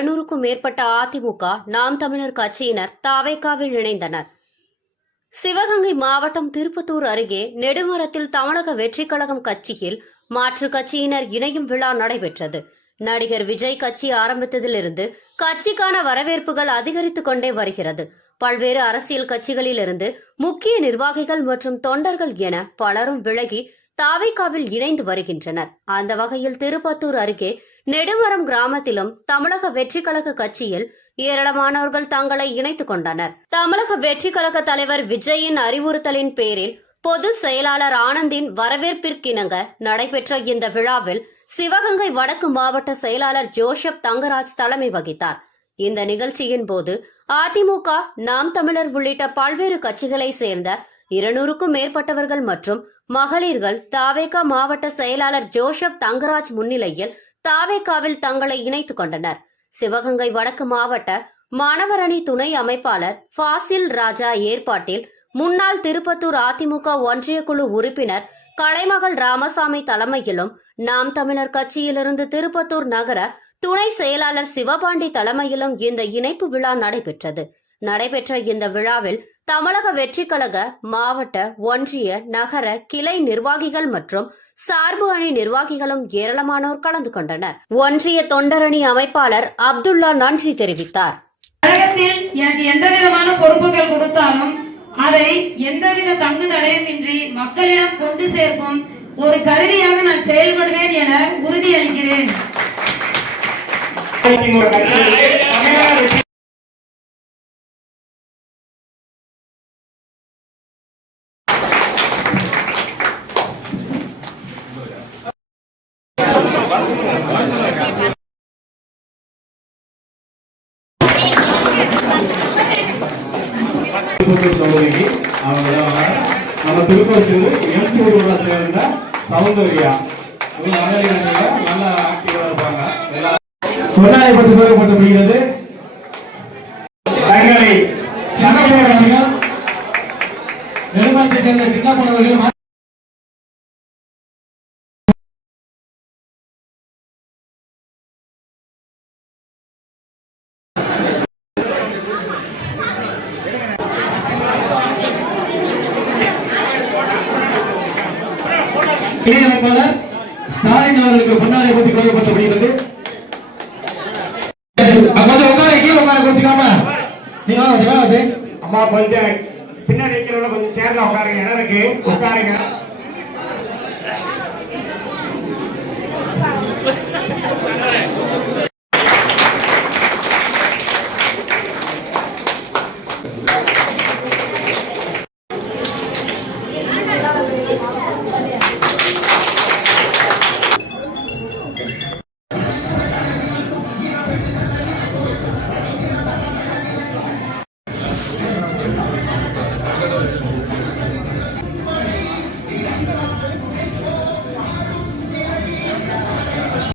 200க்கும் மேற்பட்ட அதிமுக, நாம் தமிழர் கட்சியினர் தாவேகாவில் இணைந்தனர். சிவகங்கை மாவட்டம் திருப்பத்தூர் அருகே நெடுமரத்தில் தமிழக வெற்றிக் கழகம் கட்சியில் மாற்றுக் கட்சியினர் இணையும் விழா நடைபெற்றது. நடிகர் விஜய் கட்சி ஆரம்பித்ததிலிருந்து கட்சிக்கான வரவேற்புகள் அதிகரித்துக் கொண்டே வருகிறது. பல்வேறு அரசியல் கட்சிகளிலிருந்து முக்கிய நிர்வாகிகள் மற்றும் தொண்டர்கள் என பலரும் விலகி தாவேகாவில் இணைந்து வருகின்றனர். அந்த வகையில் திருப்பத்தூர் அருகே நெடுமரம் கிராமத்திலும் தமிழக வெற்றிக் கழக கட்சியில் ஏராளமானவர்கள் தங்களை இணைத்துக் கொண்டனர். தமிழக வெற்றிக் கழக தலைவர் விஜயின் அறிவுறுத்தலின் பேரில் பொதுச் செயலாளர் ஆனந்தின் வரவேற்பிற்கிணங்க நடைபெற்ற இந்த விழாவில் சிவகங்கை வடக்கு மாவட்ட செயலாளர் ஜோசப் தங்கராஜ் தலைமை வகித்தார். இந்த நிகழ்ச்சியின் போது அதிமுக, நாம் தமிழர் உள்ளிட்ட பல்வேறு கட்சிகளை சேர்ந்த 200க்கும் மேற்பட்டவர்கள் மற்றும் மகளிர்கள் தாவேகா மாவட்ட செயலாளர் ஜோசப் தங்கராஜ் முன்னிலையில் தாவேகாவில் தங்களை இணைத்துக் கொண்டனர். சிவகங்கை வடக்கு மாவட்ட மாணவர் அணி துணை அமைப்பாளர் ஃபாசில் ராஜா ஏற்பாட்டில் முன்னாள் திருப்பத்தூர் அதிமுக ஒன்றிய குழு உறுப்பினர் கலைமகள் ராமசாமி தலைமையிலும், நாம் தமிழர் கட்சியிலிருந்து திருப்பத்தூர் நகர துணை செயலாளர் சிவபாண்டி தலைமையிலும் இந்த இணைப்பு விழா நடைபெற்ற இந்த விழாவில் தமிழக வெற்றிக் கழக மாவட்ட, ஒன்றிய, நகர கிளை நிர்வாகிகள் மற்றும் சார்பு அணி நிர்வாகிகளும் ஏராளமானோர் கலந்து கொண்டனர். ஒன்றிய தொண்டரணி அமைப்பாளர் அப்துல்லா நன்றி தெரிவித்தார். கழகத்தில் எனக்கு எந்தவிதமான பொறுப்புகள் கொடுத்தாலும் அதை எந்தவித தங்கு தடையுமின்றி மக்களிடம் கொண்டு சேர்க்கும் ஒரு கருவியாக நான் செயல்படுவேன் என உறுதியளிக்கிறேன். நம்ம திருப்பத்தூர் எம்சூரோட சேர்ந்த சௌந்தர்யா நல்ல ஆக்டிவா இருப்பாங்க. சொன்னாரை பற்றி சொல்லப்பட்டப்படுகிறது. தங்களை சின்னப்பனவர்கள், நெடுமரத்தை சேர்ந்த சின்னப்பனவர்கள் இணையமைப்பாளர் ஸ்டாலின் அவர்களுக்கு பொன்னாடை பற்றி கூறப்பட்டப்படுகிறது. அம்மா கொஞ்சம் பின்னாடி கொஞ்சம் சேர்ல உட்காருங்க, எனக்கு உட்காருங்க.